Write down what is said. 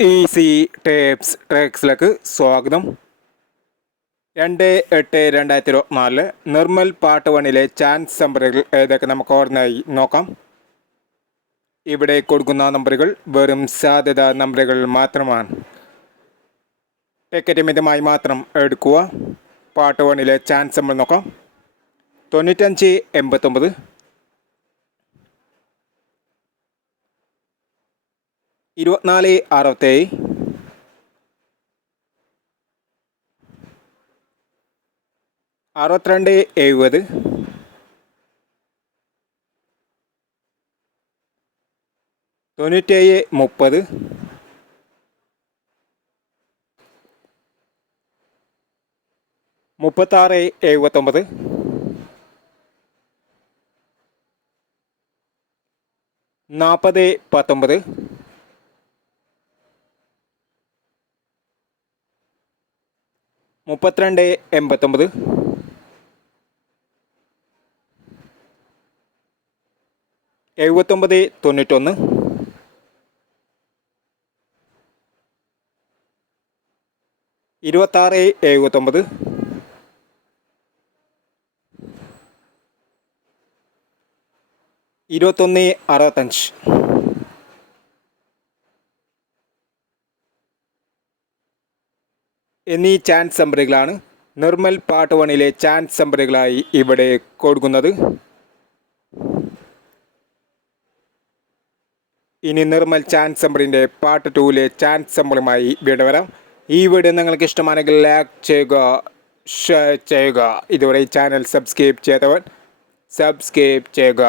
Easy tapes ട്രാക്സിലേക്ക് സ്വാഗതം. 2/8/2024 Nirmal part 1 chance നമ്പറുകൾ ഏതൊക്കെ നമുക്ക് ഓർമ്മയായി നോക്കാം. ഇവിടെ കൊടുക്കുന്ന നമ്പറുകൾ വെറും സാധ്യത നമ്പറുകൾ മാത്രമാണ്. ടിക്കറ്റ് മിതമായി മാത്രം എടുക്കുക. പാർട്ട് 1 ചാൻസ് നമ്പർ നോക്കാം. 95 89 24 67 62 70 97 30 36 79 40 19 32 89 79 91 26 79 21 65. എന്നീ ചാൻസ് നമ്പറുകളാണ് നിർമ്മൽ പാർട്ട് 1 ചാൻസ് നമ്പറുകളായി ഇവിടെ കൊടുക്കുന്നത്. ഇനി നിർമ്മൽ ചാൻസ് നമ്പറിൻ്റെ പാർട്ട് 2 ചാൻസ് നമ്പറുമായി വീണ്ടും വരാം. ഈ വീഡിയോ നിങ്ങൾക്ക് ഇഷ്ടമാണെങ്കിൽ ലൈക്ക് ചെയ്യുക, ഷെയർ ചെയ്യുക. ഇതുവരെ ഈ ചാനൽ സബ്സ്ക്രൈബ് ചെയ്തവർ സബ്സ്ക്രൈബ് ചെയ്യുക.